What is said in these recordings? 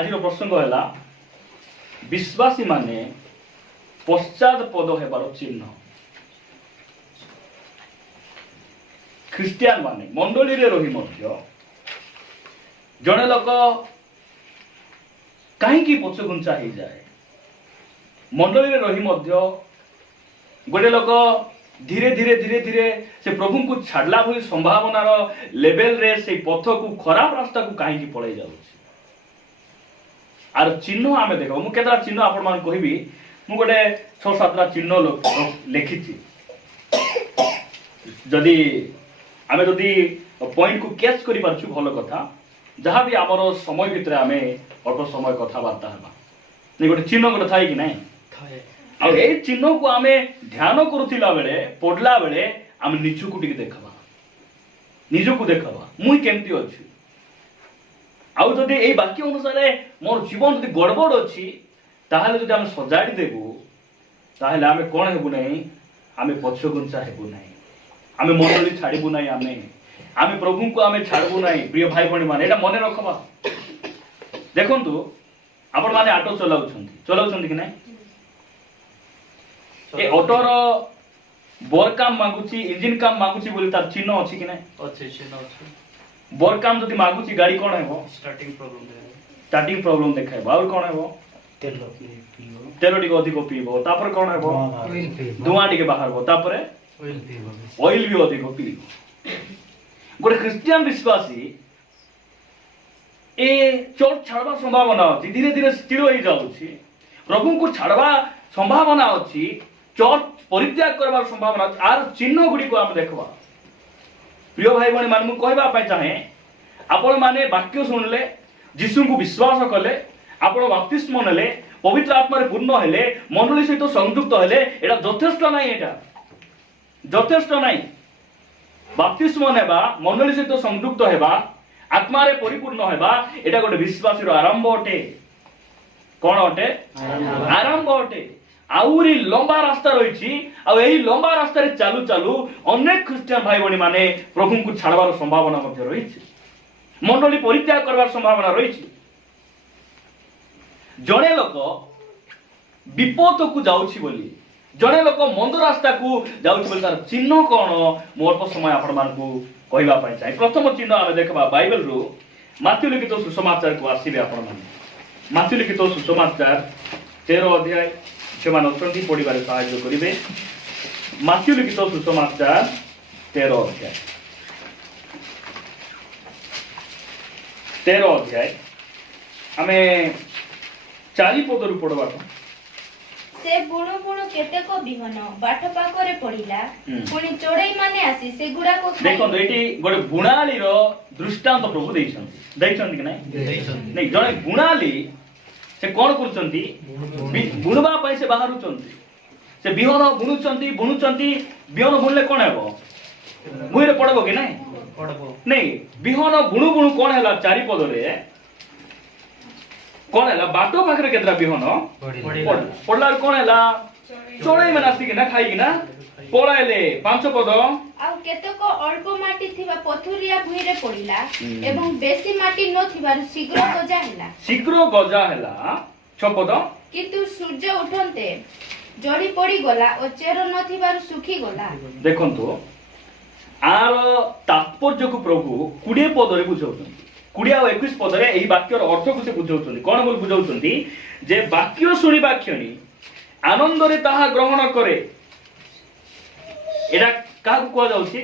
आज प्रसंग है विश्वासी माने पश्चात पद हेबार चिन्ह। ख्रिस्टियान माने मंडली रे रही मध्य जड़े लोक कहीं पछघुंचा हो जाए मंडली रे रही मध्य गोटे लोक धीरे धीरे धीरे धीरे से प्रभु को छाड़ला भली संभावनार लेवल रे से पथ को खराब रास्ता को कहीं पड़े जाउछि। आर चिन्ह आमे देखो मु केतरा चिन्ह आपण मान कहबी मु गोटे 6-7टा चिन्ह लिखिछि। जदि आमे जदि पॉइंट को कैच करि पारछु भलो कथा जहाँ भी आमर समय भितर आमे अल्प समय कथबार्ता हेबा नै गोटे चिन्ह गोटे थाए कि नै थाए। आ ए चिन्ह को आमे ध्यान करूथिला बेले पढला बेले आमे निजु को टिके देखबा निजु को देखबा मुई केमती अछि आउ जदि ए वाक्य अनुसार मोर जीवन जदि गड़बड़ अछि ताहले जदि आमे सजाडी देबु ताहले आमे कोन हेबु नै आमे पछगुंचा हेबु नै आमे मंडली छाड़बु नै आमे प्रभु को आमे छाड़बु नै। प्रिय भाई भणी माने एटा मने रखबा देखंतु आपण माने ऑटो चलाउछंती कि नै ए ऑटोर बोर काम मागुची इंजिन काम मागुची बोली तार चिन्ह अछि कि नै अछि चिन्ह अछि। बोर काम जदि मागुची गाड़ी कोन हेबो स्टार्टिंग प्रॉब्लम देखाइबो और कोन हेबो तेल टिके अधिक पीबो तापर कोन हेबो धुआं टिके बाहरबो तापर ऑयल भी अधिक पीबो। गोटे क्रिश्चियन विश्वासी ए चर्च छाड़वा संभावना अछि धीरे धीरे स्थिर हो जाउछि प्रभु को छाड़वा संभावना अछि चर्च परित्याग करबार संभावना अछि। आर चिन्ह गुडी को हम देखबा प्रिय भाई बहन मान मु कहबा पय चाहे आपण माने वाक्य सुनले यीशु को विश्वास कले आपण बपतिस्म नेले पवित्र आत्मा रे पूर्ण हेले मंडली सहित संयुक्त हेले एटा यथेष्ट नै एटा यथेष्ट नै बपतिस्म नेबा मंडली सहित संयुक्त हेबा आत्मा रे परिपूर्ण हेबा एटा गोटे विश्वासी रो आरंभ अटे। कोन अटे आरंभ अटे। आउरी लंबा रास्ता रही आ एही लंबा रास्ता रे चालू चालू अनेक ख्रिस्टियन भाई बहनी माने प्रभु को छाड़बार संभावना मध्य रही मंडली परित्याग करबार संभावना रही। जड़े लोक विपद को जाउछि बोली जड़े लोक मंद रास्ता को जाउछि बोली तार चिन्ह कोन मोर अल्प समय आपण मान को कहबा पय चाहि। प्रथम चिन्ह आमे देखबा बाइबल रो माथ्यू लिखित सुसमाचार को आसीबे आपण माने माथ्यू लिखित सुसमाचार 13 अध्याय से मान अछंती पढिबारे सहायता करिवे। माथ्यू लिखित सुसमाचार 13 अध्याय आमे 4 पदरु पढबा से बुणु बुणु केतेक बिहन बाट पाखरे पडिला पुनी चोड़ई माने आसी से गुडा को देखो एटी गोटे बुणाली रो दृष्टांत प्रभु दैछंती कि नै जणे बुणाली से कोन करचंती बुणबा पय से बाहरुचंती से बिहन बुणुचंती बिहन बुणले कोन हेबो मुइरे पडबो कि नै पडबो नै बिहन बुणु बुणु कोन हैला 4 पद रे कोन हैला बाटो पाखरे केतरा बिहन पडला कोन हैला चोड़ई में नास्ती कि ना खाई कि ना पळाइले 5 पद आ केतेक अल्प माटी थिबा पथुरिया भुइरे पडिला एवं बेसी माटी न थिबार शीघ्र गजा हैला 6 पद किंतु सूर्य उठन्ते जड़ी पड़ी गला और चेर न थिबार सुखी गला। देखंतु आर तात्पर्य को प्रभु 20 पद रे बुझाउछन 20 और 21 पद रे एही वाक्यर अर्थ को से बुझाउछन कोन बोल बुझाउछन जे वाक्य सुनिबा क्षणी आनंद रे ताहा ग्रहण करे एडा का को जाउछि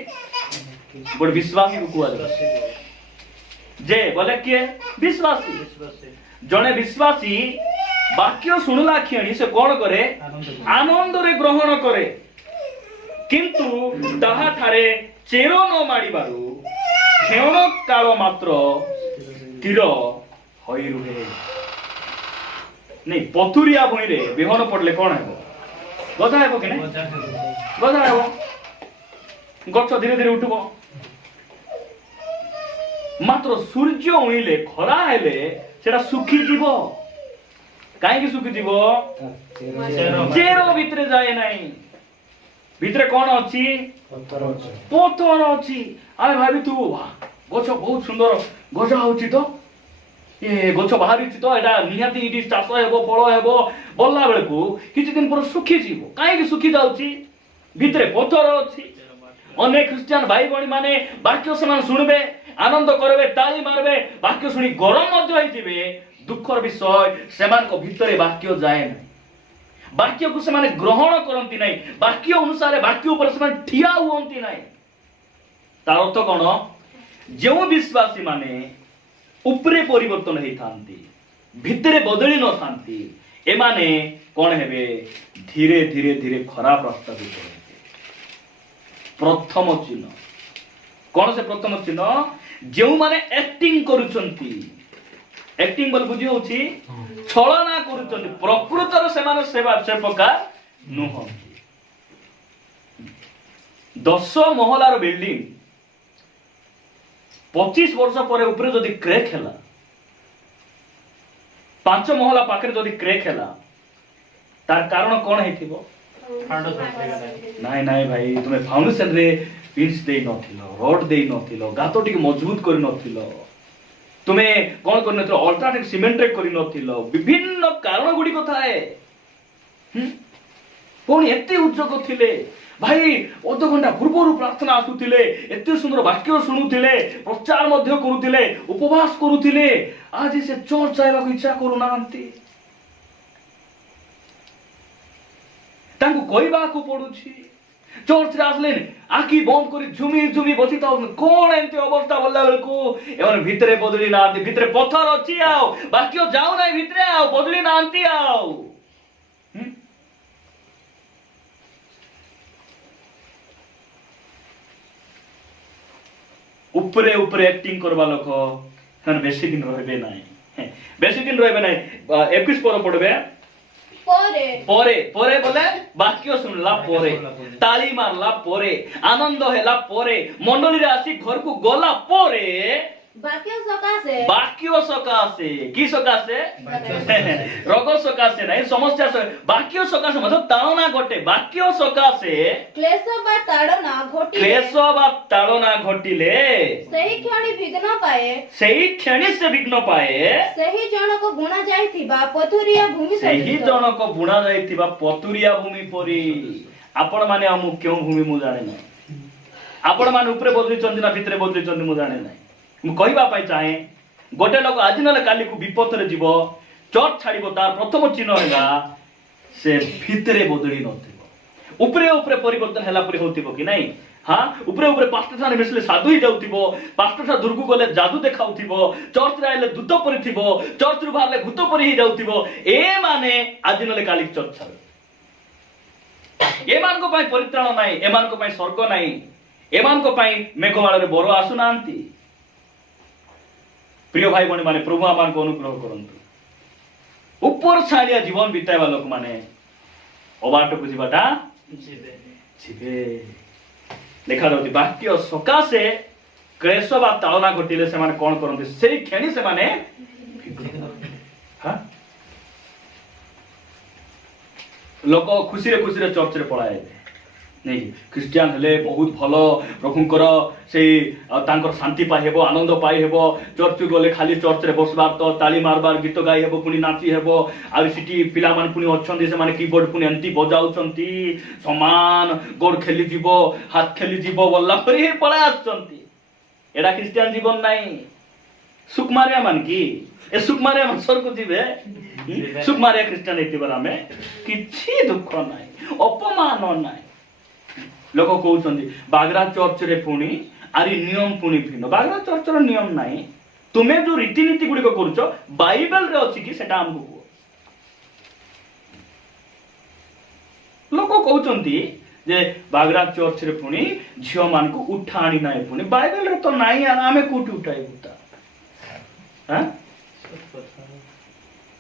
बड विश्वासी को कुआ जाउछि जे बोले के विश्वासी जने विश्वासी वाक्य सुनला क्षणी से कोन करे आनंद रे ग्रहण करे किंतु ताहा थारे चेरो न माडिबारु क्षण काल मात्र स्थिर होई रुहे नै पथुरिया भुई रे बिहन पडले कोन हेबो गजा हेबो कि नै गजा हेबो गछ धीरे धीरे उठबो मात्र सूर्य उइले खरा हेले सेटा सुखी जीवो काहे कि सुखी जीवो चेरो भितरे जाए नाही भितरे कोन अछि पत्थर अछि आरे भाबी तू गछ बहुत सुंदर गजा होछि तो ଏ ଗଛ ବାହାରିଛି ତ ଏଟା ନିହାତି ଏଠି ଚାଷ ହେବ ଫଳ ହେବ ବଢିଲା ବେଳକୁ କିଛି ଦିନ ପରେ ଶୁଖିଯିବ। କାହିଁକି ଶୁଖି ଯାଉଛି? ଭିତରେ ପଥର ଅଛି। ଅନେକ ଖ୍ରୀଷ୍ଟିଆନ ଭାଇ ଭଉଣୀ ମାନେ ବାକ୍ୟ ସେମାନେ ଶୁଣିବେ, ଆନନ୍ଦ କରିବେ, ତାଳି ମାରିବେ, ବାକ୍ୟ ଶୁଣି ଗରମ ମଧ୍ୟ ହେଇଯିବେ। ଦୁଃଖର ବିଷୟ ସେମାନଙ୍କ ଭିତରେ ବାକ୍ୟ ଯାଏ ନାହିଁ, ବାକ୍ୟକୁ ସେମାନେ ଗ୍ରହଣ କରନ୍ତି ନାହିଁ, ବାକ୍ୟ ଅନୁସାରେ ବାକ୍ୟ ଉପରେ ସେମାନେ ଠିଆ ହୁଅନ୍ତି ନାହିଁ। ତାର ଅର୍ଥ କଣ? ଯେଉଁ ବିଶ୍ୱାସୀ ମାନେ ଉପରେ ପରିବର୍ତ୍ତନ ହେଇଥାନ୍ତି, ଭିତରେ ବଦଳି ନଥାନ୍ତି, ଏମାନେ କଣ ହେବେ? ଧୀରେ ଧୀରେ ଧୀରେ ଖରାପ ରାସ୍ତାକୁ ପଳେଇବେ। ପ୍ରଥମ ଚିହ୍ନ କଣ? ସେ ପ୍ରଥମ ଚିହ୍ନ ଯେଉଁମାନେ ଆକ୍ଟିଂ କରୁଛନ୍ତି, ଆକ୍ଟିଂ ବୋଲି ବୁଝି ହଉଛି ଛଳନା କରୁଛନ୍ତି, ପ୍ରକୃତରେ ସେମାନେ ସେ ପ୍ରକାର ନୁହନ୍ତି। 10 ମହଲାର ବିଲ୍ଡିଂ 25 ବର୍ଷ ପରେ ଉପରେ ଯଦି କ୍ରେକ୍ ହେଲା, 5 ମହଲା ପାଖରେ ଯଦି କ୍ରେକ୍ ହେଲା, ତାର କାରଣ କଣ ହେଇଥିବ? ନାଇଁ ନାଇଁ ଭାଇ, ତୁମେ ଫାଉଣ୍ଡେସନ ରେ ପିନ୍ସ ଦେଇ ନଥିଲ, ରଡ୍ ଦେଇ ନଥିଲ, ଗାତ ଟିକେ ମଜବୁତ କରି ନଥିଲ, ତୁମେ କଣ କରି ନଥିଲ, ଅଲ୍ଟରନେଟିଭ ସିମେଣ୍ଟ କରି ନଥିଲ, ବିଭିନ୍ନ କାରଣ ଗୁଡିକ ଥାଏ। ପୁଣି ଏତେ ଉଦ୍ଯୋଗ ଥିଲେ, ଭାଇ ଅଧଘଣ୍ଟା ପୂର୍ବରୁ ପ୍ରାର୍ଥନା ଆସୁଥିଲେ, ଏତେ ସୁନ୍ଦର ବାକ୍ୟ ଶୁଣୁଥିଲେ, ପ୍ରଚାର ମଧ୍ୟ କରୁଥିଲେ, ଉପବାସ କରୁଥିଲେ, ଆଜି ସେ ଚର୍ଚ୍ଚ ଯାଇବାକୁ ଇଚ୍ଛା କରୁନାହାନ୍ତି। ତାଙ୍କୁ କହିବାକୁ ପଡୁଛି, ଚର୍ଚ୍ଚରେ ଆସିଲେ ଆଖି ବନ୍ଦ କରି ଝୁମି ଝୁମି ବସି ଥାଉଛନ୍ତି। କଣ ଏମିତି ଅବସ୍ଥା ବୋଲିଲା ବେଳକୁ ଏମାନେ ଭିତରେ ବଦଳି ନାହାନ୍ତି, ଭିତରେ ପଥର ଅଛି, ଆଉ ବାକ୍ୟ ଯାଉନାହିଁ ଭିତରେ, ଆଉ ବଦଳି ନାହାନ୍ତି। ଆଉ উপরে উপরে অ্যাক্টিং করবা লোক হ্যাঁ বেশি দিন রহবে নাই, বেশি দিন রহবে নাই। 21 পর পড়বে পরে পরে পরে বলে বাক্য শুনলা পরে, তালি মারলা পরে, আনন্দ হেলা পরে, মণ্ডলীরে আসি ঘরকু গলা পরে বাক্য সকাশে, বাক্য সকাশে কি সকাশে? রোগ সকাশে নাই, সমস্যা বাক্য সকাশে মতো তাড়না ঘটে। বাক্য সকাশে ক্লেশ বা তাড়না ঘটিলে, ক্লেশ বা তাড়না ঘটিলে সেই ক্ষণে বিঘ্ন পায়ে, সেই ক্ষণে সে বিঘ্ন পায়ে, ସେହି ଜଣକ ବୁଣା ଯାଇଥିବା ପଥୁରିଆ ଭୂମି ସେହି ସଦୃଶ। ଜଣକ ବୁଣା ଯାଇଥିବା ପତୁରିଆ ଭୂମି ପରି। ଆପଣ ମାନେ ଆଉ ମୁଁ କେଉଁ ଭୂମି ମୁଁ ଜାଣେ ନାହିଁ। ଆପଣ ମାନେ ଉପରେ ବଦଳିଛନ୍ତି ନା ଭିତରେ ବଦଳିଛନ୍ତି ମୁଁ ଜାଣେ ନାହିଁ। ମୁଁ କହିବା ପାଇଁ ଚାହେଁ, ଗୋଟେ ଲୋକ ଆଜି ନହେଲେ କାଲିକୁ ବିପଦରେ ଯିବ, ଚର୍ଚ୍ଚ ଛାଡିବ, ତାର ପ୍ରଥମ ଚିହ୍ନ ହେଲା ସେ ଭିତରେ ବଦଳି ନଥିବ। ଉପରେ ଉପରେ ପରିବର୍ତ୍ତନ ହେଲା ପରି ହଉଥିବ କି ନାଇଁ? ହଁ, ଉପରେ ଉପରେ ପାଷ୍ଟର ଠାରୁ ମିଶିଲେ ସାଧୁ ହେଇଯାଉଥିବ, ପାଷ୍ଟର ଠାରୁ ଦୂରକୁ ଗଲେ ଯାଦୁ ଦେଖାଉଥିବ, ଚର୍ଚ୍ଚରେ ଆଇଲେ ଦୂତ ପରି ଥିବ, ଚର୍ଚ୍ଚରୁ ବାହାରିଲେ ଭୂତ ପରି ହେଇଯାଉଥିବ। ଏମାନେ ଆଜି ନହେଲେ କାଲି ଚର୍ଚ୍ଚ ଛାଡ଼ିବେ। ଏମାନଙ୍କ ପାଇଁ ପରିତ୍ରାଣ ନାହିଁ, ଏମାନଙ୍କ ପାଇଁ ସ୍ୱର୍ଗ ନାହିଁ, ଏମାନଙ୍କ ପାଇଁ ମେଘମାଳରେ ବର ଆସୁନାହାନ୍ତି। প্রিয় ভাই ভଉଣୀ ମାନେ, ପ୍ରଭୁ ଆମମାନଙ୍କୁ ଅନୁଗ୍ରହ କରନ୍ତୁ। ଉପର ଛାଳିଆ ଜୀବନ ବିତାଇବା ଲୋକମାନେ ଅବାଟକୁ ଯିବାଟା ଯିବେ। ଦେଖାଯାଉଛି ବାକ୍ୟ ସକାଶେ କ୍ଲେଶ ବା ତାଳନା ଘଟିଲେ ସେମାନେ କଣ କରନ୍ତି? ସେଇ କ୍ଷଣି ସେମାନେ ଲୋକ ଖୁସିରେ ଖୁସିରେ ଚର୍ଚ୍ଚରେ ପଳାଇବେ। ନାଇଁ, ଖ୍ରୀଷ୍ଟିଆନ ହେଲେ ବହୁତ ଭଲ, ପ୍ରଭୁଙ୍କର ସେଇ ତାଙ୍କର ଶାନ୍ତି ପାଇ ହେବ, ଆନନ୍ଦ ପାଇ ହେବ। ଚର୍ଚ୍ଚ ଗଲେ ଖାଲି ଚର୍ଚ୍ଚରେ ବସିବାର, ତ ତାଳି ମାରବାର, ଗୀତ ଗାଇ ହେବ, ପୁଣି ନାଚି ହେବ। ଆଉ ସେଠି ପିଲାମାନେ ପୁଣି ଅଛନ୍ତି, ସେମାନେ କିବୋର୍ଡ ପୁଣି ଏମିତି ବଜାଉଛନ୍ତି, ସମାନ ଗୋଡ ଖେଲିଯିବ, ହାତ ଖେଲିଯିବ ବୋଲା ପରି ପଳାଇ ଆସୁଛନ୍ତି। ଏଇଟା ଖ୍ରୀଷ୍ଟିଆନ ଜୀବନ ନାହିଁ। ସୁକୁମାରିଆ ମାନ କି ଏ ସୁକୁମାରିଆ ମାନ ସ୍ୱର୍ଗ ଯିବେ? ସୁକୁମାରିଆ ଖ୍ରୀଷ୍ଟିଆନ ହେଇଥିବାର ଆମେ କିଛି ଦୁଃଖ ନାହିଁ, ଅପମାନ ନାହିଁ। ଲୋକ କହୁଛନ୍ତି ବାଗରା ଚର୍ଚ୍ଚରେ ପୁଣି ଆରି ନିୟମ ପୁଣି ଭିନ୍ନ। ବାଗରା ଚର୍ଚ୍ଚର ନିୟମ ନାହିଁ। ତୁମେ ଯୋଉ ରୀତିନୀତି ଗୁଡିକ କରୁଛ ବାଇବେଲରେ ଅଛି କି ସେଟା ଆମକୁ କୁହ। ଲୋକ କହୁଛନ୍ତି ଯେ ବାଗରା ଚର୍ଚ୍ଚରେ ପୁଣି ଝିଅ ମାନଙ୍କୁ ଉଠା ଆଣି ନାହିଁ, ପୁଣି ବାଇବେଲରେ ତ ନାହିଁ, ଆମେ କୋଉଠି ଉଠାଇବୁ? ତା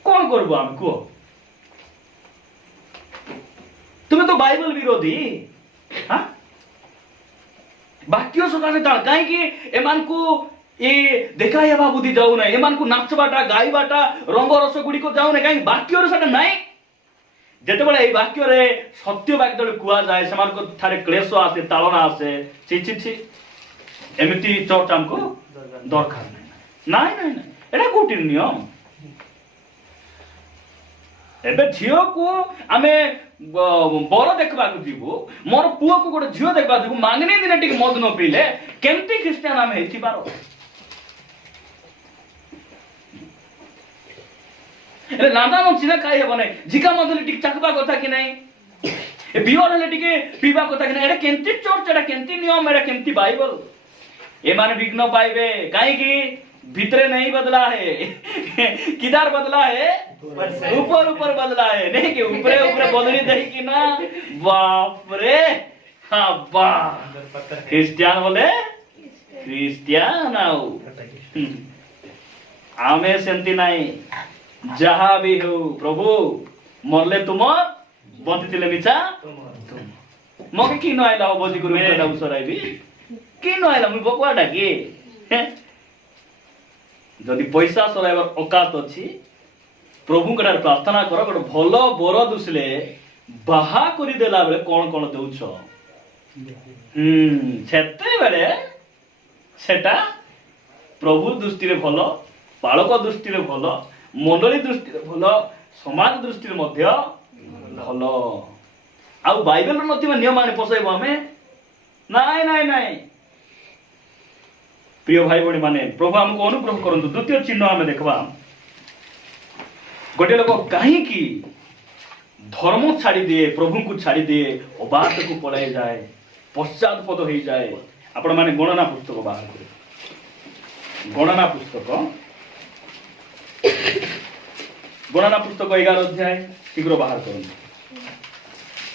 କଣ କରିବୁ ଆମେ କୁହ? ତୁମେ ତ ବାଇବେଲ ବିରୋଧୀ। ବାକ୍ୟ ସକାଶେ କାହିଁକି ଏମାନଙ୍କୁ ଏ ଦେଖାଇ ହେବା ବୁଦ୍ଧି ଯାଉନାହିଁ, ଏମାନଙ୍କୁ ନାଚବାଟା, ଗାଇବାଟା, ରଙ୍ଗ ରସ ଗୁଡିକ ଯାଉନାହିଁ, କାହିଁକି? ବାକ୍ୟରେ ସେଟା ନାହିଁ। ଯେତେବେଳେ ଏଇ ବାକ୍ୟରେ ସତ୍ୟ ବାକ୍ୟ ଯେତେବେଳେ କୁହାଯାଏ, ସେମାନଙ୍କ ଠାରେ କ୍ଲେଶ ଆସେ, ତାଳନା ଆସେ। ଛି ଛି ଛି, ଏମିତି ଚର୍ଚ୍ଚ ଆମକୁ ଦରକାର ନାହିଁ। ନାଇଁ ନାଇଁ ନାଇଁ, এটা কোটির নিয়ম ଏବେ ଝିଅକୁ ଆମେ ବର ଦେଖିବାକୁ ଯିବୁ ମୋର ପୁଅକୁ ଗୋଟେ ଝିଅ ଦେଖିବାକୁ ଯିବୁ ମାଗିନି ଦିନେ ଟିକେ ମଦ ନ ପିଇଲେ କେମିତି ଖ୍ରୀଷ୍ଟିଆନ ଆମେ ହେଇଥିବାର ହେଲେ ନାଦା ମଞ୍ଚିନା ଖାଇ ହେବ ନାହିଁ ଝିକା ମଦରେ ଟିକେ ଚାଖିବା କଥା କି ନାହିଁ ବିଅର ହେଲେ ଟିକେ ପିଇବା କଥା କି ନାହିଁ ଏଟା କେମିତି ଚର୍ଚ୍ଚ ଏଟା କେମିତି ନିୟମ ଏଟା କେମିତି ବାଇବଲ ଏମାନେ ବିଘ୍ନ ପାଇବେ କାହିଁକି भीतरे नहीं बदला है किधर बदला है ऊपर ऊपर बदला है नहीं कि ऊपरे ऊपरे बदली दही की ना बाप रे हाँ बाप ख्रिस्टियान बोले ख्रिस्टियान आओ आमे सेमती नहीं जहाँ भी हो प्रभु मरले तुम बंदी थिले मिछा मके कि न आइला हो बजी गुरु कला उसराई भी कि न आइला मुई बकुआ डाकी जदि पैसा सराइबार औकात अच्छी प्रभु कटार प्रार्थना कर गोटे भल बर दुसले बाहा करी देला बेले कौन कौन दउछ सेते बेले सेटा प्रभु दृष्टि रे भलो बालक दृष्टि रे भलो मंडली दृष्टि रे भलो समाज दृष्टि रे मध्य भलो आउ बाइबल नथिबा नियम माने पसाइबो हमें नाइ नाइ नाइ प्रिय भाई बड़ी माने प्रभु हमको अनुग्रह करंतु द्वितीय चिन्ह हमें देखबा गोटे लोक कहीं की धर्म छाड़ी दिए प्रभु को छाड़ी दिए अबाध को पड़ाई जाए पश्चातपद हो जाए आपण माने गणना पुस्तक बाहर करे गणना पुस्तक 11 अध्याय शीघ्र बाहर करंतु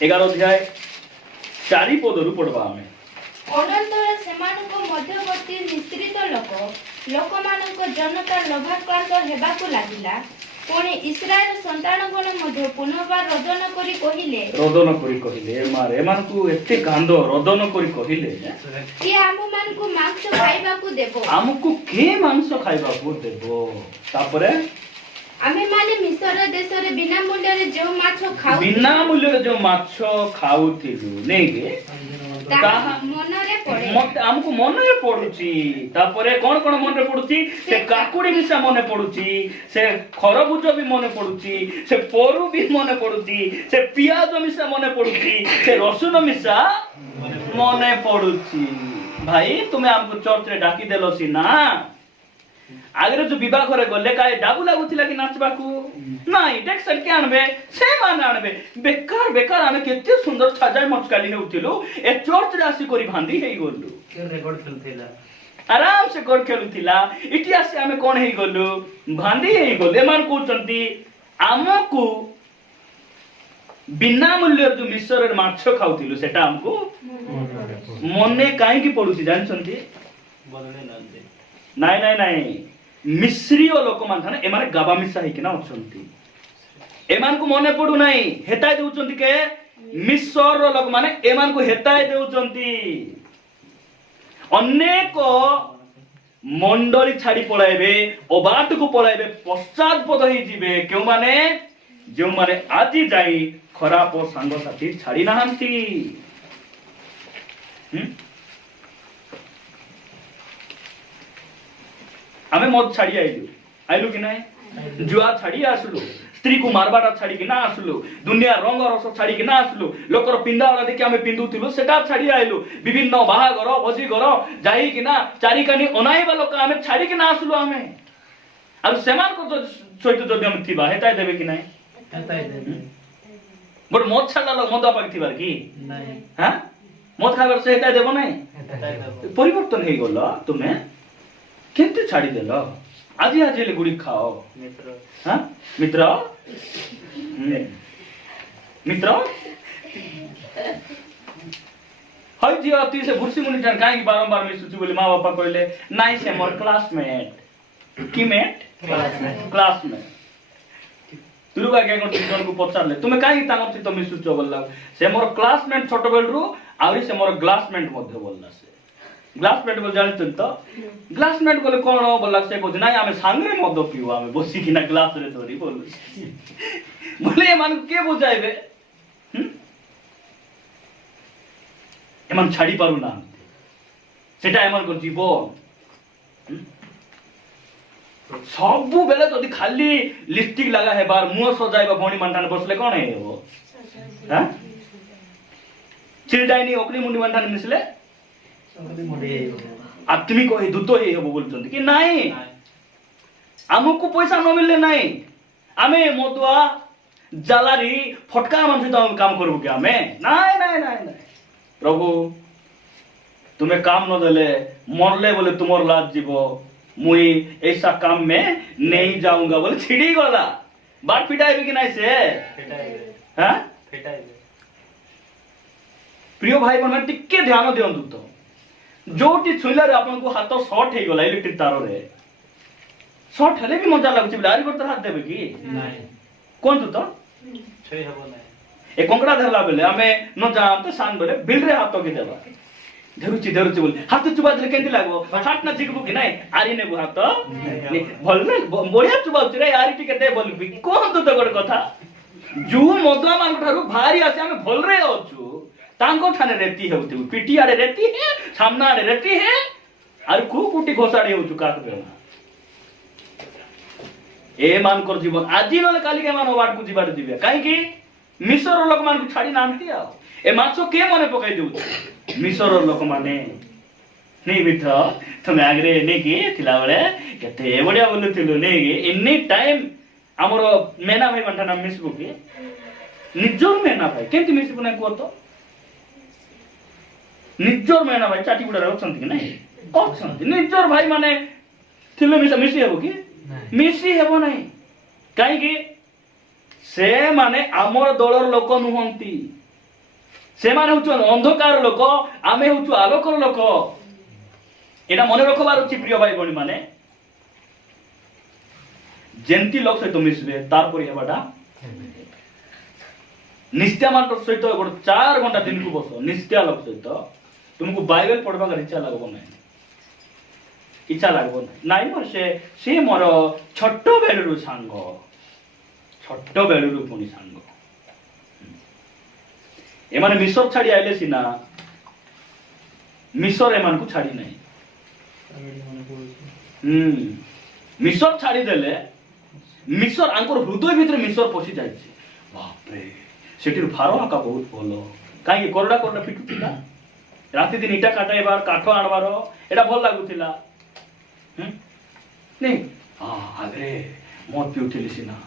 11 अध्याय 4 पद रु पढ़बा हमें ଅନନ୍ତର ସେମାନଙ୍କ ମଧ୍ୟବର୍ତ୍ତୀ ମିଶ୍ରିତ ଲୋକମାନଙ୍କ ଜନତା ଲୋଭାକ୍ରାନ୍ତ ହେବାକୁ ଲାଗିଲା ପୁଣି ଇସ୍ରାଏଲ ସନ୍ତାନଗଣ ମଧ୍ୟ ପୁନର୍ବାର ରୋଦନ କରି କହିଲେ ମାରେ ଏମାନଙ୍କୁ ଏତେ କାନ୍ଦ ରୋଦନ କରି କହିଲେ କିଏ ଆମମାନଙ୍କୁ ମାଂସ ଖାଇବାକୁ ଦେବ ଆମକୁ କିଏ ମାଂସ ଖାଇବାକୁ ଦେବ ତାପରେ ଆମେ ମାନେ ମିଶ୍ର ଦେଶରେ ବିନା ମୂଲ୍ୟରେ ଯେଉଁ ମାଛ ଖାଉଥିଲୁ ନେଇକି हमको मन पड़ुची कौन कौन मन पड़ुची से काकुड़ी मिशा मन पड़ुची से खरबुज भी मन पड़ुची से पोरु भी मन पड़ुची से पियाज मिशा मन पड़ुची से रसुन मिशा मन पड़ुची भाई तुम्हें हमको चर्च रे डाकी देलो सी ना आगे जो विवाह करे गले काए डाबू लागुथिला कि नाचबाकू नाही टेक्सन के आनबे से मान आनबे बेकार बेकार आमे केते सुंदर छाजाय मचकाली हेउथिलु ए चर्च रे आसी करी भांदी हेई गलु के रेकॉर्ड खेलथिला आराम से गोड़ खेलुथिला इति आसी आमे कोन हेई गलु भांदी हेई गले मान कहउचंती हमकू बिना मूल्य जो मिश्र रे माछ खाउथिलु सेटा हमकू मने काहे की पडुची जानछंती बदले नंदे नाइ नाइ नाइ मिश्रीय लोक मान थाने एमाने गाबा मिसा हेकिना अछंती एमान को मने पडु नाही हेताय देउचंती के मिश्र लोक माने एमान को हेताय देउचंती अनेक मंडली छाड़ी पळाइबे अबाट को पळाइबे पश्चातपद होई जिवे केउ माने जो माने आजि जाई खराब संग साथी छाड़ी नाहंती हमें मत छाड़ी आइलु कि नहीं जुआ छाड़ी आसलु स्त्री को मारबाटा छाड़ी कि ना आसलु दुनिया रंग रस छाड़ी कि ना आसलु लोकर पिंदा वाला देखि हमें पिंदुथिलु सेटा छाड़ी आइलु विभिन्न बाहागर भोजी घर जाई कि ना चारि कानी अनाइबा लोक हमें छाड़ी कि ना आसलु हमें अब सेमान को सहित जदि हम थिबा हेताय देबे कि नहीं हेताय देबे बट मत छाडला लोक मद पाक थिबार कि नहीं हां मत खाबर से हेताय देबो नहीं परिवर्तन हे गलो तुमे केंते छाड़ी देलो आजी आजी ले गुड़ी खाओ मित्र हां मित्र मित्र हई जी अति से बुर्सी मुनि जान काहे की बारंबार मिसुची बोले मां बापा कहले नाइ से मोर क्लासमेट की मेट क्लासमेट तुरुगा के कोन टीचर को पछारले तुमे काहे तांग छी तो मिसुचो बोलला से मोर क्लासमेट छोटो बेलरु आउरी से मोर क्लासमेट मध्ये बोलला से ग्लासमेट बोल जानिछन तो ग्लासमेट बोले कोन बोलला से बोझ नाही आमे सांगरे मद पिउ आमे बसी किना ग्लास रे धरी बोलु बोले मान के बुझाइबे एमान छाड़ी पारु ना सेटा एमान को जीवन सबु बेले जदि खाली लिपस्टिक लगा है बार मुंह सजाइबा भणी मानठान बसले कोन हेबो हां चिलडाइनी ओकनी मुंडी मानठान मिसले आत्मी को दूत ही हेबो बोलचंती कि नाही हमको पैसा न मिलले नाही आमे मदुआ जालारी फटका मन सहित हम काम करबो कि हमें नाही नाही नाही नाही प्रभु तुम्हें काम न देले मरले बोले तुमर लाज जीवो मुई ऐसा काम में नहीं जाऊंगा बोले छिड़ी गला बाट पिटाई कि नहीं से हां प्रिय भाई बहन टिके ध्यान दियंतु तो जोटी छुइला रे आपन को हाथ शॉर्ट हे गला इलेक्ट्रिक तार रे शॉर्ट हेले भी मजा लागु छी आरी करत हाथ देबे कि नहीं कोन तू तो छई हबो नहीं ए कोंकड़ा धरला बेले हमें न जाम तो सान बेले बिल रे हाथ के देबा धरुची बोल हाथ चुबा दे केंती लागो हाथ ना जिगबो कि नहीं आरी नेबो हाथ भल रे बढ़िया चुबाउची रे आरी टिके दे बोलबी कोन तू तो गड कथा जू मदुआ मान ठारू भारी आसे हमें भल रे होचू तांको ठाने रेती हेउती पिटी आड़े रेती है सामना आड़े रेती है आर कु कुटी घोसाड़ी होचू काक बेना ए मान कर जीवन आजि नले काली के मान वाट को जीवाट दिबे काहे कि मिसर लोक मान को छाड़ी नांती आ ए माछो के मने पकाई देउ मिसर लोक माने नहीं मित्र तुम आगरे ने कि थिला बेले केते बढ़िया बोलुथिलु ने कि एनी टाइम हमरो मेना भाई मंठा नाम मिसबु कि निजोर मेना भाई केंति मिसबु ना को तो निजोर मेना भाई चाटी गुडा रहछंती कि नहीं कहछंती निजोर भाई माने थिले मिसी हेबो कि मिसी हेबो नहीं काहे कि से माने हमर दलर लोक नुहंती से माने हुचु अंधकार लोक आमे हुचु आलोकर लोक एटा मने रखबार अछि प्रिय भाई बणी माने जेंती लोक सहित मिसबे तार परि हेबाटा निस्त्या मान सहित गोट 4 घंटा दिन को बसो निस्त्या लोक सहित तुमको बाइबल पढ़बा का इच्छा लागबो नहीं इच्छा लागबो नहीं मोर से मोर छोटो बेलरु पुनी सांग एमाने मिसर छाड़ी आइले सिना मिसर एमान को छाड़ी नहीं मिसर छाड़ी देले मिसर आंकर हृदय भीतर मिसर पसी जाय छै बाप रे सेटिर फारो आका बहुत भलो काहे कोरडा फिटुतिला राति दिन इटा काटाइबार काठ आनबार एटा भल लागुतिला नहीं हां आगरे मत पिउथिली सिना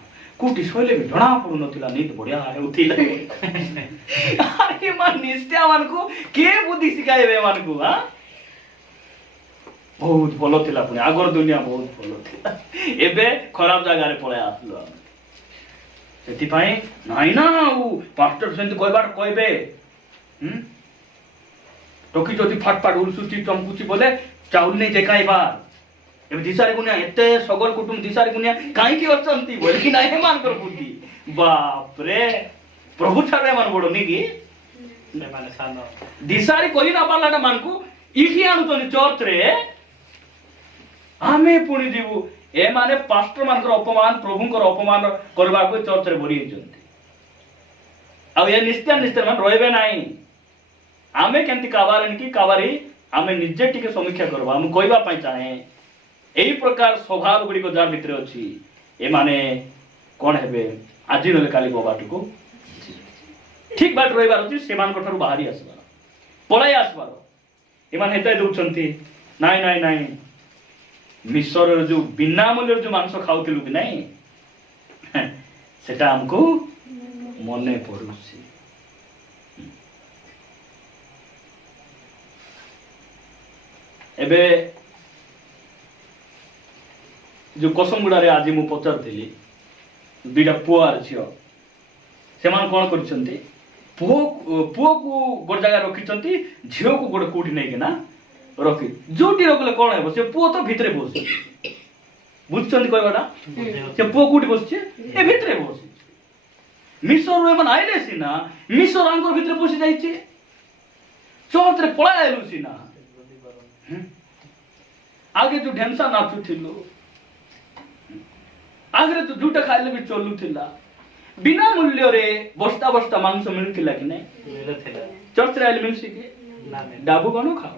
कोटी सोले भी ढणा पडु नथिला नीत बढ़िया उथिला अरे मान निस्त्या मान को के बुद्धि सिखाइबे मान को हां बहुत भलो थिला पुनी आगर दुनिया बहुत भलो थिला एबे खराब जगह रे पळे आसलो सेति पई नाही ना पास्टर सेंत कहबार कहबे टोकी जदि फाटफाट उलसुची चमकुची बोले चाउल नहीं देखाइबार एबे दिसारी गुनिया एते सगल कुटुंब दिसारी गुनिया काई की अचंती बोल कि नाही मान कर बुद्धि बाप रे प्रभु छाड़े मान बडो निकी ने माने सानो दिसारी कोई ना पालाटा मान को इठी आनु तो चर्च रे आमे पुणी जीवु ए माने पास्टर मानकर अपमान प्रभुंकर अपमान करबा को चर्च रे बरी हिजंती आ ये निस्त्या मान रहबे नाही आमे केंति काबारन की काबारी आमे निजे टिके समीक्षा करबा हम कहबा पई चाहे एही प्रकार स्वभाव गुडी को जार भितर अछि ए माने कोन हेबे आजि नले काली बाटू को ठीक बाट रहिबार अछि सेमान कोठर बाहरी आसबार पळाई आसबार ए माने हेतै दउछंती नाही नाही नाही मिसर जो बिना मूल्य जो मांस खाउतिलु कि नाही सेटा हमको मने पडुछि एबे जो कसमगुड़ा रे आज मु पचारथिली दुईटा पुआर झियो सेमान कोन करछंती पुओ को गोट जगह रखिछंती झियो को गोट कोठी नै के ना रखि जोटी रखले कोन हेबो से पुओ तो भितरे बसि बुझछंती कहबाटा से पुओ कोठी बसछि ए भितरे बसि मिसर रे मन आइले सिना मिसर आंगर भितरे बसि जाइछि चौथ रे पळा आइलु सिना आगे जो ढेंसा नाचु थिलु आगे तो झूठा खाइले भी चलु थिला बिना मूल्य रे बस्ता बस्ता मांस मिलथिला कि नै मिलथिला चर्च रे आइले मिलछि कि डाबू गनो खाओ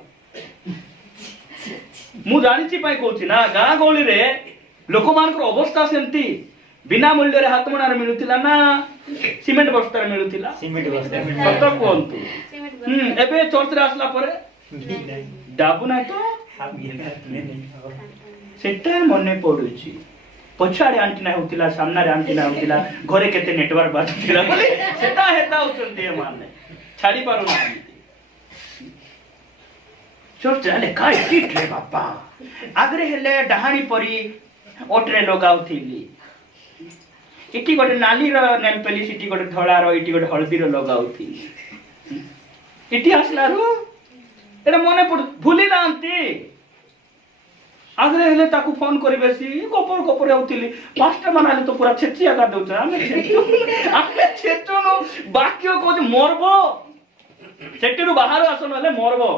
मु जानि छि पई कहछि ना गा गोली रे लोक मान अवस्था सेमती बिना मूल्य रे हाथ मणार मिलुतिला ना सीमेंट बस्ता रे मिलुतिला सीमेंट बस्ता सत कोंतु एबे चर्च रे आसला परे डाबू नाही तो सेटा मने पडुची पछाडे आंटीना होतिला सामनारे आंटीना होतिला घरे केते नेटवर्क बाजुतिला बोले सेटा हेता उचंती माने छाडी पारु ना चर्च आले काय टिट रे बापा आगरे हेले डहाणी परी ओटरे लगाउथिली इटी गोटे नाली रो नेल पेलिस इटी गोटे धळा रो इटी गोटे हळदी रो लगाउथिली इटी आसला रो एटा मने पड़ भूली नांती आगरे हेले ताकू फोन करी बेसी गोपर गोपर होतिली पांचटा मानाले तो पूरा छेचिया का दउछ आमे छेचो नो बाक्य को मरबो सेटेरु बाहर आसन वाले मरबो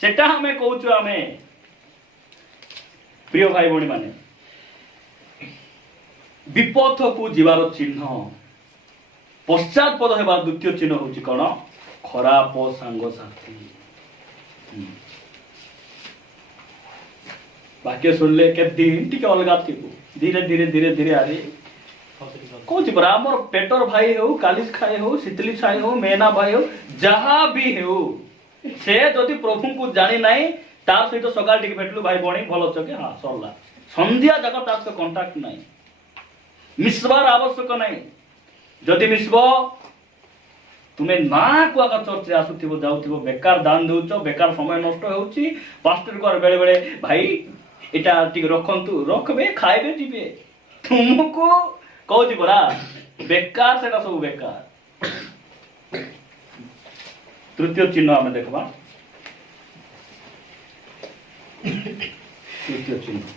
सेटा हमें कहूछु हमें प्रिय भाई भणी माने विपथ को जीवार चिन्ह पश्चात पद हेबार द्वितीय चिन्ह होची कोन खराब सांग साथी वाक्य सुनले के दिन टिके अलगा थिबो धीरे धीरे धीरे धीरे आरे कोच बराबर पेटर भाई हो कालिस खाए हो शीतली खाए हो मेना भाई हो जहां भी हो से जदि प्रभु को जानि नाही तार सहित सकाळ टिके भेटलु भाई बणी भलो छके हां सरला संध्या जगह तार से कांटेक्ट नाही मिसबार आवश्यक नाही जदि मिसबो तुम्हें ना कुआका चर्च आसुथिबो जाउथिबो बेकार दान दउचो बेकार समय नष्ट होउची पास्टर को बेले बेले भाई एटा टिक रखंतु रखबे खाइबे दिबे तुमको कहउची बरा बेकार सेटा सब बेकार तृतीय चिन्ह हमें देखबा तृतीय चिन्ह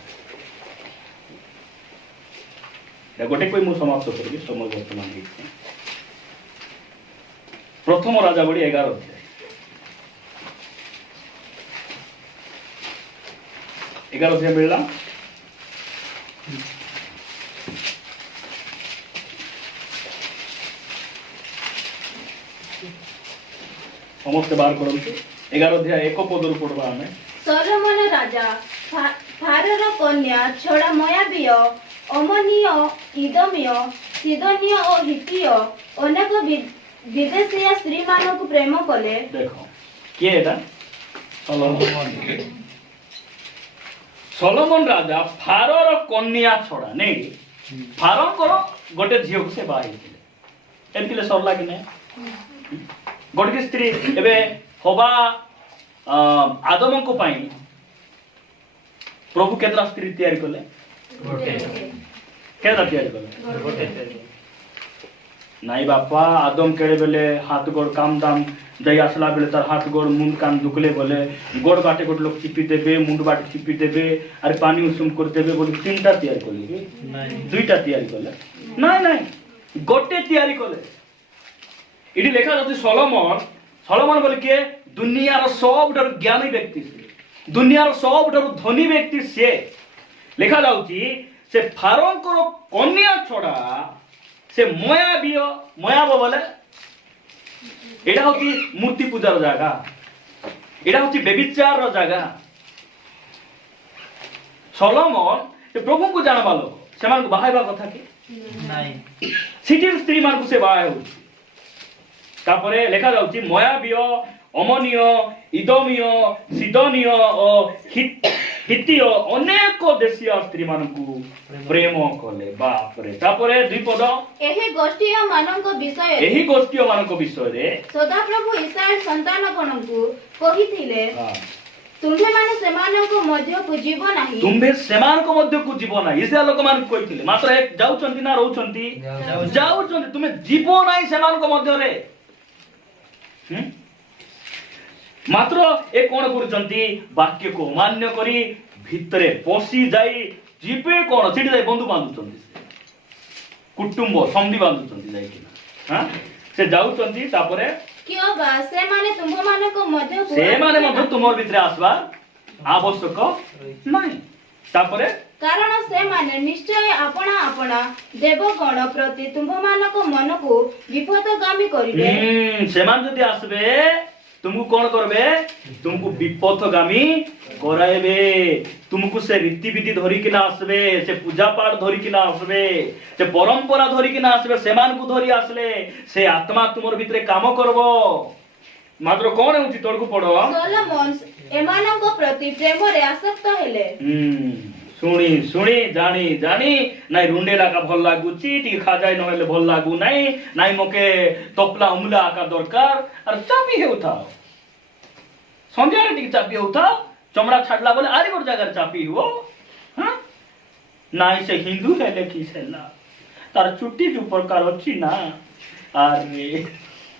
गोटे कोई मु समाप्त करबी समय वर्तमान देखि प्रथम राजा बड़ी 11 अध्याय 11 अध्याय मिलला समस्त बाहर करंतु 11 अध्याय 1 पदरु पढबा हमें सलोमन राजा फारर कन्या छड़ा मोयाबीय अमनीय इदमीय सिदनीय और हितीय अनेक विदेशीय स्त्री मानक प्रेम कले देखो किए एटा सलोमन राजा फारर कन्या छड़ा नहीं फारर करो गोटे झियो से बाही थिले एमतिले सरला कि नहीं गोटे स्त्री एबे होबा आदम को पाई प्रभु केतरा स्त्री तैयार कले केतरा तैयार कले नाई बापा आदम केड़े बेले हाथ गोड़ काम दाम दई आसला बेले तार हाथ गोड़ मुंड कान दुखले बोले गोड़ बाटे गोटे लोग चिपी देबे मुंड बाटे चिपी देबे अरे पानी उषुम कर देबे बोले तीनटा तैयार कले दुईटा तैयार कले नाई नाई गोटे तैयारी कले इडी लेखा जाती सलोमन बोले के दुनियार सबठारु ज्ञानी व्यक्ति से दुनियार सबठारु धनी व्यक्ति से लेखा जाउची से फारोंकर कन्या छड़ा से मयाब बोले एटा होती मूर्ति पूजार जगह एटा होती बेबिचार जगह सलोमन से प्रभु को जानबा लोक से मान बाहाइबा कथा कि नाही सिटीर स्त्री मान को से बाहाय हो तापरे लेखा जाउची मयाबीय अमनीय इदमीय सिदनीय और हितीय अनेक देशीय स्त्री मानकु प्रेम कले बाप रे तापरे दुई पद एही गोष्ठीय मानक विषय रे सदा प्रभु इस्राएल संतान गणकु कहिथिले तुम्हे माने सेमानक मध्य को जीव नाही तुम्हे सेमानक मध्य को जीव नाही इस्राएल लोक मान कहिथिले मात्र एक जाउचंती ना रहउचंती जाउचंती तुम्हे जीव नाही सेमानक मध्य रे मात्र ए कोन करूचंती वाक्य को मान्य करी भितरे पसी जाई जीवे कोन सिटी जाई बंधु बांधुचंती कुटुंब संधि बांधुचंती जाई कि हां से जाउचंती तापरे कियो बा से माने तुम मानक मध्य को से माने मध्य तुमर भितरे आसबा आवश्यक नाही तापरे कारण से माने निश्चय अपना अपना देवगण प्रति तुम मानक मन को विपदगामी करिवे से मान जदी आसबे तुमको कौन करबे तुमको विपथगामी कराइबे तुमको से रीतिविधि धरिकिना आसबे से पूजा पाठ धरिकिना आसबे से परंपरा धरिकिना आसबे सेमान को धरि आसले से आत्मा तुमर भितरे काम करबो मात्र कौन है तोड़को पड़ो सोलोमन एमानंक प्रति प्रेम रे आसक्त हेले शुणी शुणी जानी जानी नाई रुंडेला का भल लागुची टी खाजाई नहेले भल लागू नाई नाई मके तपला उमला का दरकार और चापी हेउथा संध्या रे टी चापी हेउथा चमड़ा छाडला बोले आरी गोर जगह चापी हो हां नाई से हिंदू हेले की सेला तार चुट्टी जो प्रकार अछि ना अरे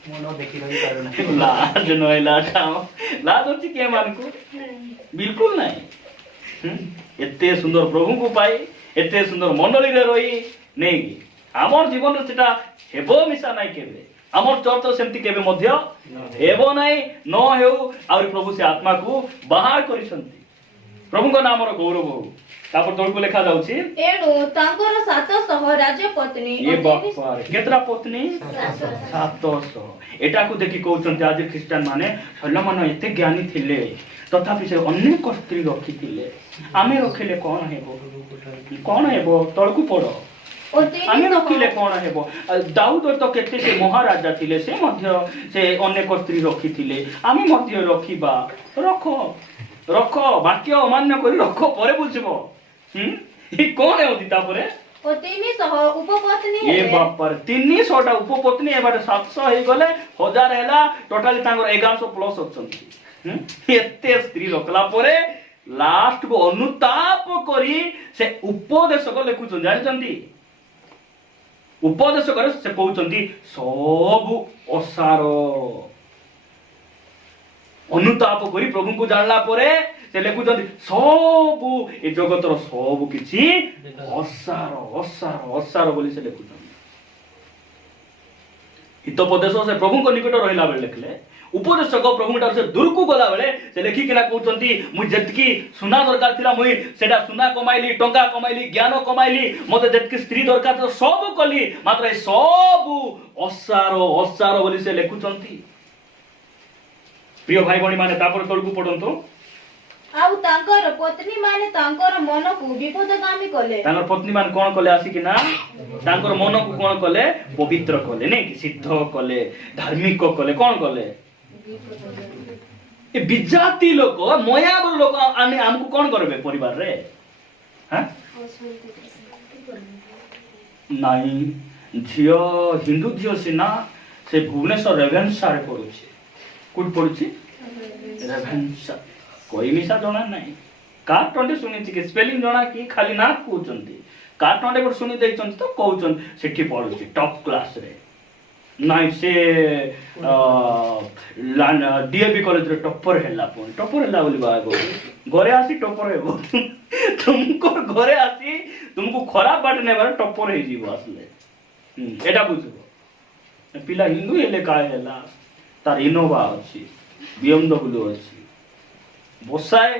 मनो देखि रही पारो ना लाज नहला खाओ लाज अछि के मानको बिल्कुल नहीं एते सुंदर प्रभु को पाई एते सुंदर मंडली रे रही नहीं आमर जीवन रे सेटा हेबो मिसा नाही केबे आमर चर्च सेमति केबे मध्य हेबो नाही न हेउ और प्रभु से आत्मा को बाहर करिसंती प्रभु को नाम रो गौरव हो तापर तोड़ को लिखा जाउची एणु तांकर 700 राजपत्नी ये बाप रे केतरा पत्नी 700 एटा को देखि कहउचंती आज ख्रिस्टियन माने सलोमन एते ज्ञानी थिले तथापि से अनेक स्त्री रखी थिले आमे रखिले कौन हेबो तळकु पड़ो आमे रखिले कौन हेबो दाऊद तो केते से महाराजा थिले से मध्य से अनेक स्त्री रखी थिले आमे मध्य रखिबा रखो रखो वाक्य अमान्य करी रखो परे बुझबो ई कोन है ओदी तापरे ओ 300 उपपत्नी ये बाप पर 300 टा उपपत्नी एबाटे 700 हे गले 1000 हैला टोटली तांगर 1100 प्लस होचंती एते स्त्री रखला परे लास्ट को अनुताप करी से उपदेशक लेखुचन जानिचंती उपदेश करे से कहउचंती सब असारो अनुताप करी प्रभु को जानला परे से लेखुचंती सब ए जगतर सब किछि असारो असारो असारो बोली से लेखुचंती हितोपदेश से प्रभु को निकट रहिला बेले लेखले उपदेशक प्रभु ठार से दूर को गला बेले से लेखि केना कहउचंती मु जेतकी सुना दरकार थिला मुई सेटा सुना कमाइली टंका कमाइली ज्ञान कमाइली मते जेतकी स्त्री दरकार तो सब कली मात्र ए सब असारो असारो बोली से लेखुचंती प्रिय भाई बणी माने तापर तळकु पडंतो आउ तांकर पत्नी माने तांकर मन को विपथगामी कले तांकर पत्नी मान कोन कले आसी कि ना तांकर मन को कोन कले पवित्र कले नै कि सिद्ध कले धार्मिक कले कोन कले ए विजाति लोक मयाबर लोक आने हमको कोन करबे परिवार रे हां नाही झियो हिंदू झियो सिना से भुवनेश्वर रेवेन्सा रे पडुछि कुड पडुछि रेवेन्सा कोई मिसा जणा नाही का टंडे सुनिछि कि स्पेलिंग जणा कि खाली ना कहउचंती का टंडे पर सुनि दैचंती तो कहउचन सेठी पडुछि टॉप क्लास रे नाही से डीएबी कॉलेज रे टॉपर हैला बोली बागो घरे आसी टॉपर हेबो तुमको घरे आसी तुमको खराब बाट नेबार टॉपर हे जीवो असले एटा बुझबो पिला हिंदू हेले काय हैला तार इनोवा अछि बीएमडब्ल्यू अछि बसाए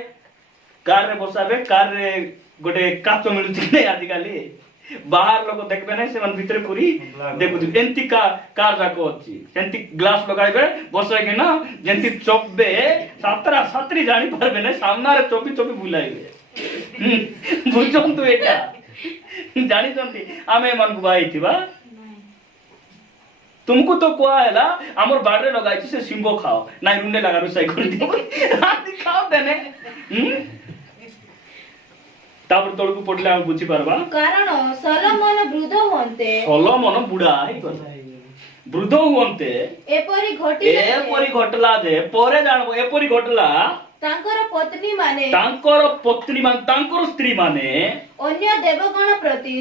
कार रे बसाबे कार रे गोटे काच मिलुछि नै आजि काली बाहर लोक देखबे नै सेमान भितरे पूरी देखुथि एंती कार जाको अछि सेंती ग्लास लगाइबे बसाए के ना जेंती चोबे सातरा सातरी जानि परबे नै सामना रे चोबी चोबी बुलाइबे बुझन तो एटा जानि जंती आमे मन को बाई थिबा तुमको तो कोआ हैला हमर बाड़रे लगाइछि से सिंबो खाओ नाइ रुंडे लगाबे सही कर दियो आदि खाओ देने तापर तळकु पडले हम बुझी परबा कारण सलोमन वृद्ध होंते सलोमन बुढा आइ गला वृद्ध होंते एपरि घटला जे परे जानबो एपरि घटला तांकर पत्नी माने तांकर स्त्री माने अन्य देवगण प्रति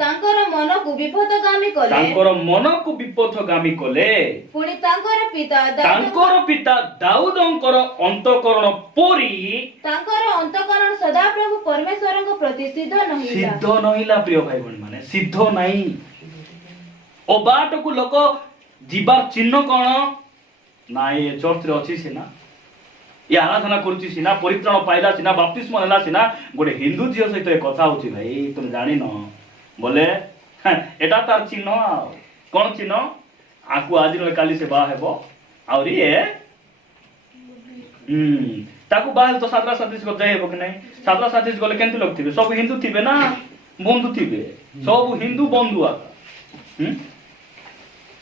तांकर मन को विपथगामी कले पुणी तांकर पिता दाऊदंकर अंतःकरण परी तांकर अंतःकरण सदा प्रभु परमेश्वरଙ୍କ प्रति सिद्ध नहिला प्रिय भाई बहन माने सिद्ध नाही ओ बाट को लोक जीवार चिन्ह कोन नाइ चर्च रे अछि सिना ये आराधना करूची सिना परित्राण पाइला सिना बप्तिस्म नेला सिना गोटे हिंदू झियो सहित कथा होची भाई तुम जानि न बोले एटा तार चिन्ह कोन चिन्ह आकु आज न काली से बा हेबो ଆହୁରି ଏ ତାକୁ ବାହାରେ ତ ସାତରା ସାତିଶ ଯାଇ ହେବ କି ନାହିଁ? ସାତରା ସାତିଶ ଗଲେ କେମିତି ଲୋକ ଥିବେ? ସବୁ ହିନ୍ଦୁ ଥିବେ ନା ବନ୍ଧୁ ଥିବେ? ସବୁ ହିନ୍ଦୁ ବନ୍ଧୁ ଆକା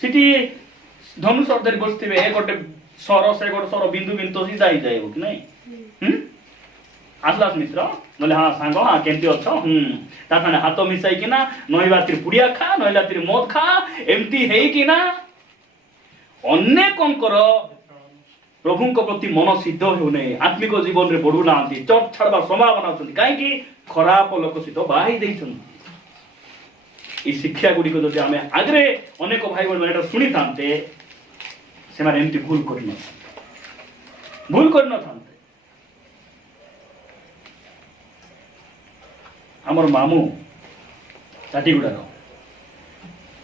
ସେଠି ଧନୁଷର ଧରି ବସିଥିବେ, ଏ ଗୋଟେ ସ୍ୱର ସେ ଗୋଟେ ସ୍ୱର ବିନ୍ଦୁ ବିନ୍ଦୁ ସିଧା ହେଇଯାଏ କି ନାଇଁ? আসলাস মিশ্র বলে হ্যাঁ সাঙ্গ হ্যাঁ কেমতি অছ তা সাথে হাত মিশাইকিনা নইবা তির পুড়িয়া খা নইলা তির মদ খা এমতি ହେଇକିନା ଅନେକଙ୍କର ପ୍ରଭୁଙ୍କ ପ୍ରତି ମନ ସିଦ୍ଧ ହେଉନାହିଁ, ଆତ୍ମିକ ଜୀବନରେ ବଢୁନାହାନ୍ତି, ଚର୍ଚ୍ଚ ଛାଡିବାର ସମ୍ଭାବନା ଅଛନ୍ତି। କାହିଁକି? ଖରାପ ଲୋକ ସହିତ ବାହା ହେଇ ଦେଇଛନ୍ତି। এই ଶିକ୍ଷା ଗୁଡ଼ିକ ଯଦି ଆମେ ଆଗରେ ଅନେକ ଭାଇ ଭଉଣୀ ମାନେ ଶୁଣିଥାନ୍ତେ, ସେମାନେ ଏମିତି ଭୁଲ କରିନଥାନ୍ତେ। ଆମର ମାମୁଁ ଚାଟିଗୁଡ଼ାର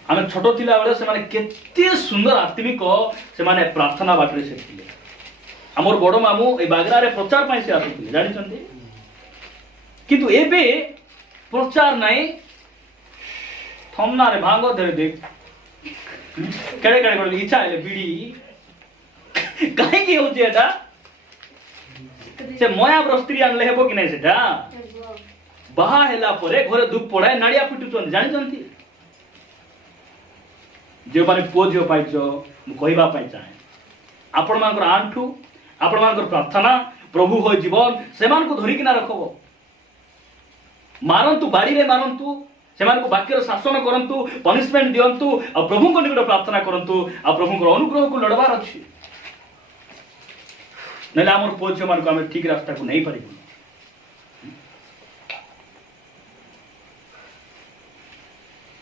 ଆମେ ଛୋଟ ଥିଲା ବେଳେ ସେମାନେ କେତେ ସୁନ୍ଦର ଆତ୍ମିକ ସେମାନେ ପ୍ରାର୍ଥନା ବାଟରେ ସେ ଥିଲେ। ଆମର ବଡ଼ ମାମୁଁ ଏଇ ବାଗରାରେ ପ୍ରଚାର ପାଇଁ ସେ ଆସୁଥିଲେ, ଜାଣିଛନ୍ତି? କିନ୍ତୁ ଏବେ ପ୍ରଚାର ନାହିଁ, ଥମ୍ନାରେ ଭାଙ୍ଗ ଧରି ଦେ କେଡ଼େ କେଡ଼େ ଗୋଟେ ଇଚ୍ଛା ହେଲେ ବିଡ଼ି। କାହିଁକି ହଉଛି ଏଟା? ସେ ମୟାବର ସ୍ତ୍ରୀ ଆଣିଲେ ହେବ କି ନାହିଁ? ସେଟା ବାହା ହେଲା ପରେ ଘରେ ଧୂପ ପଡାଏ ନାଳିଆ ଫୁଟୁଛନ୍ତି, ଜାଣିଛନ୍ତି? ଯେଉଁମାନେ ପୁଅ ଝିଅ ପାଇଛ, ମୁଁ କହିବା ପାଇଁ ଚାହେଁ, ଆପଣମାନଙ୍କର ଆଣ୍ଠୁ, ଆପଣମାନଙ୍କର ପ୍ରାର୍ଥନା, ପ୍ରଭୁ ହୋଇ ଜୀବନ ସେମାନଙ୍କୁ ଧରିକିନା ରଖବ। ମାରନ୍ତୁ, ବାଡ଼ିରେ ମାରନ୍ତୁ, ସେମାନଙ୍କୁ ବାକ୍ୟର ଶାସନ କରନ୍ତୁ, ପନିଶମେଣ୍ଟ ଦିଅନ୍ତୁ, ଆଉ ପ୍ରଭୁଙ୍କ ନିକଟ ପ୍ରାର୍ଥନା କରନ୍ତୁ, ଆଉ ପ୍ରଭୁଙ୍କର ଅନୁଗ୍ରହକୁ ଲଢ଼ବାର ଅଛି। ନହେଲେ ଆମର ପୁଅ ଝିଅମାନଙ୍କୁ ଆମେ ଠିକ ରାସ୍ତାକୁ ନେଇପାରିବୁ।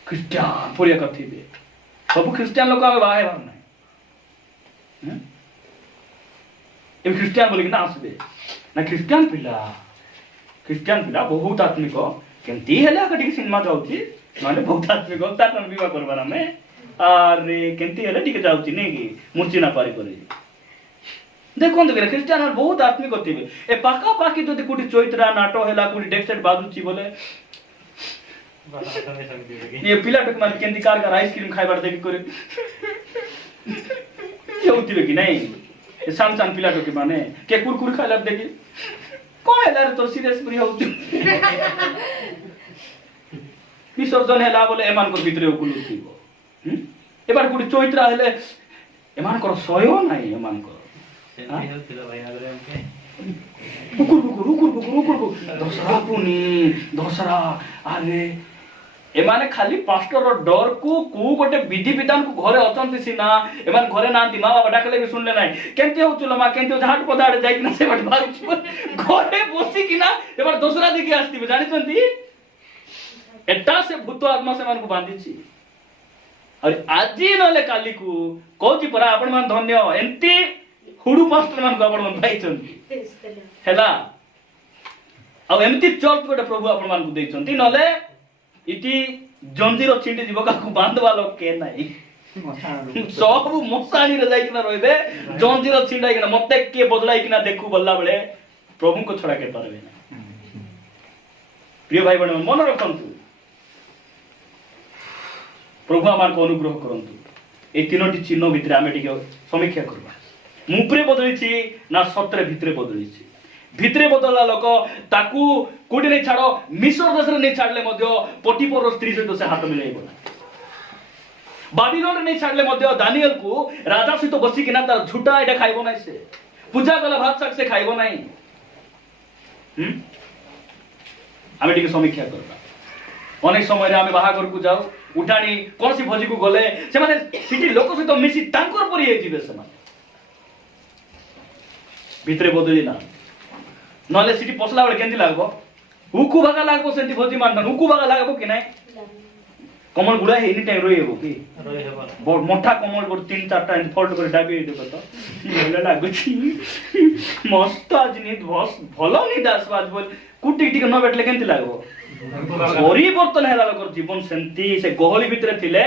ଖ୍ରୀଷ୍ଟିଆନ ପଡ଼ିଆ କରିଥିବେ, ସବୁ ଖ୍ରୀଷ୍ଟିଆନ ଲୋକ ଆମେ ବାହା ହେବାର ନାହିଁ। ଏବେ ଖ୍ରୀଷ୍ଟିଆନ ବୋଲିକିନା ଆସିବେ ନା, ଖ୍ରୀଷ୍ଟିଆନ ପିଲା ବହୁତ ଆତ୍ମିକ, କେମିତି ହେଲେ ଆଗ ଟିକେ ସିନେମା ଯାଉଛି, ନହେଲେ ବହୁତ ଆତ୍ମିକ, ତାର ବିବାହ କରିବାର ଆମେ ଆରେ କେମିତି ହେଲେ ଟିକେ ଯାଉଛି ନାଇକି ମୂର୍ଚ୍ଛି ନା ପାରି କରି। ଦେଖନ୍ତୁ କି ଖ୍ରୀଷ୍ଟିଆନ ବହୁତ ଆତ୍ମିକ ଥିବେ, ଏ ପାଖାପାଖି ଯଦି କୋଉଠି ଚୈତ୍ରା ନାଟ ହେଲା, କୋଉଠି ଡେକ୍ ସେଟ୍ ବାଜୁଛି ବୋଲେ ये पिलाटक माने केंदी कार आइसक्रीम खाइबार देखि करे होउतिबे कि नहीं? ए सामसान पिलाटक माने के कुरकुर खाइला देखि कोन हैला रे तो सीरियस पुरी होउति विसर्जन हैला बोले एमान को भितरे उकुलुथिबो। एबार गुडी चैत्रा हेले एमान को सयो नाही, एमान को सेल्फी होतिला भाई आगरे हमके उकुर दसरा पुनी दसरा अरे एमाने खाली पास्टर डर को गोटे विधि विधान को घरे अचंती सीना, एमान घरे नांती, माँ बाबा डाकले भी सुनले नाही, केंती होचुलो मा केंती झाट पदाड़े जाई किना से बट बारुछ घरे बसी किना एबार दसरा देखि आस्तिबे, जानिचंती? एटा से भूत आत्मा से मान को बांधिछि। और आजी नले काली को कहूची परा आपण मान धन्य एंती हुडू पास्टर मान को आपण मन पाइचंती हैला। आ एमती चर्च गोटे प्रभु आपण मान को देइचंती, नले इति जंजीर छिंडी जीव का बांधवा लोक के नाही, सब मसाणी रे जाई किना रहबे, जंजीर छिंडाई किना मते के बदलाई किना देखु बल्ला बेले प्रभु को छड़ा के पारबे ना। प्रिय भाई बहन मन रखंतु, प्रभु आमान को अनुग्रह करंतु। ए तीनोटी चिन्ह भितरे आमे टिके समीक्षा करबा, मुपरे बदलिछि ना सत्रे भितरे बदलिछि। भितरे बदलला लोक ताकू कोडी नै छाडो, मिस्र देश रे नै छाडले मध्य पोटिफर स्त्री सहित से हाथ मिलाइबो ना, बाबिलोन नै छाडले मध्य दानिएल को राजा सहित बसी किना तार झूठा एटा खाइबो नै, से पूजा गला भात साक से खाइबो नै। आमे टिके समीक्षा करबा। अनेक समय रे आमे बाहागर को जाऊ, उठाणी कोनसी भोजी को गले से माने सिटी लोक सहित मिसी तांकर परि हे जिवे, से माने भितरे बदली ना, नले सिटी पसला बेले केंती लागबो, हुकु भागा लागबो, सेंती भोजी मानन हुकु भागा लागबो कि नाही? कमल गुडा एनी टाइम रोइ हेबो कि रोइ हेबो, बहुत मोठा कमल बोर 3-4टा इन फोल्ड करे डाबी देबो तो हेले लागुची मस्त आज नींद बस भलो नींद आसबाज बोल कुटी टिके न बैठले केंती लागबो। परिवर्तन हैला लोकर जीवन सेंती से गहली भितरे थिले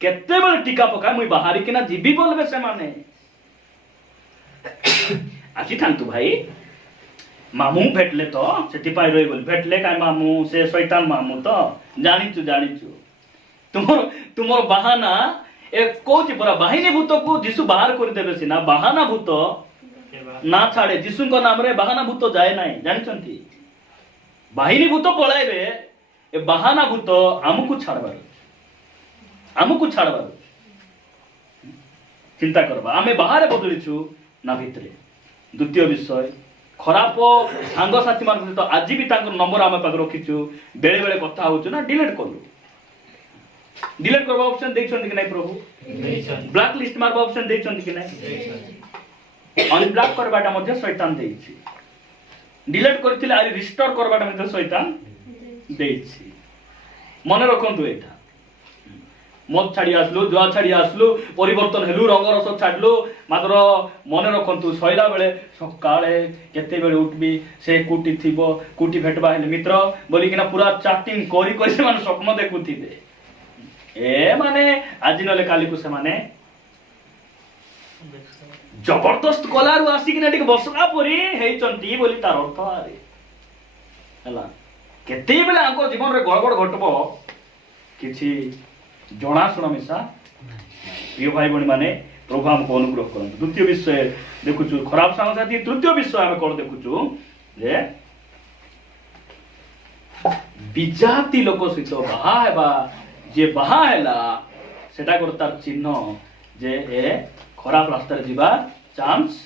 केते बेले टिका पका मुई बाहरी किना जीबी बोलबे से माने आसी थांतु भाई मामू भेटले तो सेति पाइ रहि बोल भेटले काय मामू से शैतान मामू तो जानिचु तुमर बहाना ए कौची परा बाहिनी भूत को जीशु बाहर कर देबे सिना बाहाना भूत ना छाड़े जीशु को नाम रे बाहाना भूत जाए नाही जानिछंती बाहिनी भूत पळाइबे ए बाहाना भूत हमकु छाड़बार चिंता करबा आमे बाहर बदलिछु ना भितरे द्वितीय विषय खराब सांग साथी मान सहित आज भी तांकर नंबर आमे पाक रखिछु बेले बेले कथा होछु ना डिलीट करलु डिलीट करबा ऑप्शन देखछन कि नै प्रभु ब्लैक लिस्ट मारबा ऑप्शन देखछन कि नै अनब्लॉक करबाटा मध्ये शैतान देइछि डिलीट करथिले आरि रिस्टोर करबाटा मध्ये शैतान देइछि मन रखंतु एटा मद छाड़ी आसलु जुआ छाड़ी आसलु परिवर्तन हेलु रंग रस छाड़लु मात्र मन रखंतु सैला बेले सकाळे केते बेले उठबी से कुटी थिबो कुटी भेटबा हेले मित्र बोली किना पूरा चैटिंग करी करी से माने स्वप्न देखुथिबे ए माने आज नले काली को से माने जबरदस्त कलारु आसी किना टिक बसला परी हेइचंती बोली तार अर्थ आरे हला केते बेले आंको जीवन रे गड़बड़ घटबो किछि जना शुण मिशा प्रिय भाई बहनी माने प्रभु हमको अनुग्रह करते द्वितीय विषय देखुचु खराब सांग साथी तृतीय विषय आम कौन देखुचु जे विजाति लोक सहित बाहा हेबा जे बाहा हेला सेटा कर तार चिन्ह जे ए खराब रास्ता रे जीवा चांस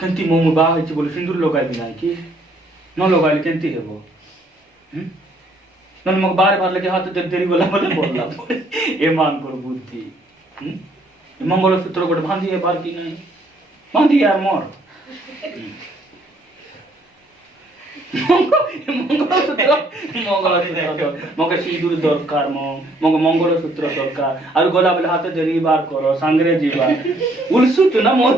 केंती मो बा होइछि बोले सिंदूर लगाइ बिना कि न लगाइले केंती हेबो नन मग बार बार लगे हाथ देरी गोला बोले बोलला ए मान कर बुद्धि मंगल सूत्र गोटे बांधी है बार की नहीं बांधी यार मोर मंगल सूत्र मगे सिंदूर दरकार मग मंगल सूत्र दरकार और गोला बोले हाथ देरी बार करो सांगरे जीवा उलसु तू ना मोर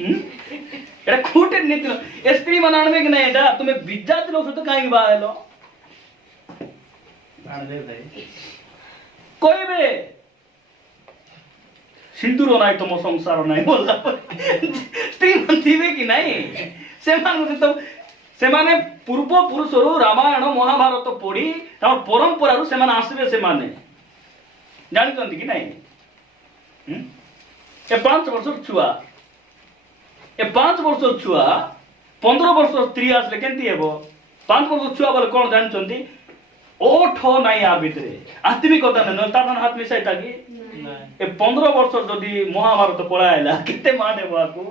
एटा खूटे नीति स्त्री मनाणबे कि नहीं एटा तुमे विद्यार्थी लोग तो काहे बाहेलो कहबे सिंदूर नाई तुम संसार नाई बोलला स्त्री मनथिबे कि नहीं से माने पूर्व पुरुषरु रामायण महाभारत पढ़ी तार परंपरा रु से माने आसबे से माने जानछंती कि नहीं ए 5 वर्ष छुआ ए 5 वर्ष छुआ 15 वर्ष स्त्री आसले केंती हेबो 5 वर्ष छुआ बोले कोन जानछंती ओठ नहीं आ भितरे आत्मिकता न तार हाथ मिसाइता कि ए 15 वर्ष जदी महाभारत पळायला केते माने बाकू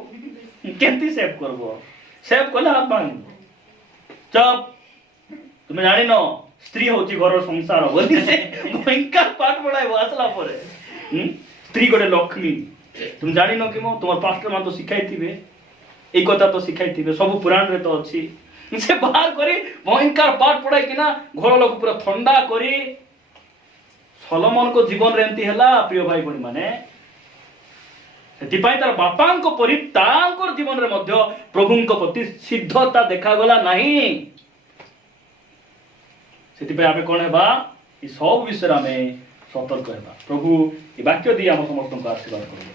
केंती सेव करबो सेव कला हाथ भांग चप तुमे जानि न स्त्री होची घर संसार बोली से भयंकर पाठ पढाय आसला परे स्त्री गोटे लक्ष्मी तुम जानि न कि मो तुमर पास्टर मान तो सिखाइथिबे ए कथा तो सिखाइथिबे सब पुराण रे तो अछि से बाहर करी भयंकर पाठ पढ़ाई किना घर लोक पूरा ठंडा करी सलोमन को जीवन रे एंती हला प्रिय भाई बहनी माने सेति पई तार बापान को परि तांकर जीवन रे मध्य प्रभुन को प्रति सिद्धता देखा गला नहीं सेति पई आबे कोन हेबा ई सब विषय रे हमें सतर्क हेबा प्रभु ई वाक्य दी हम समस्त को आशीर्वाद करू।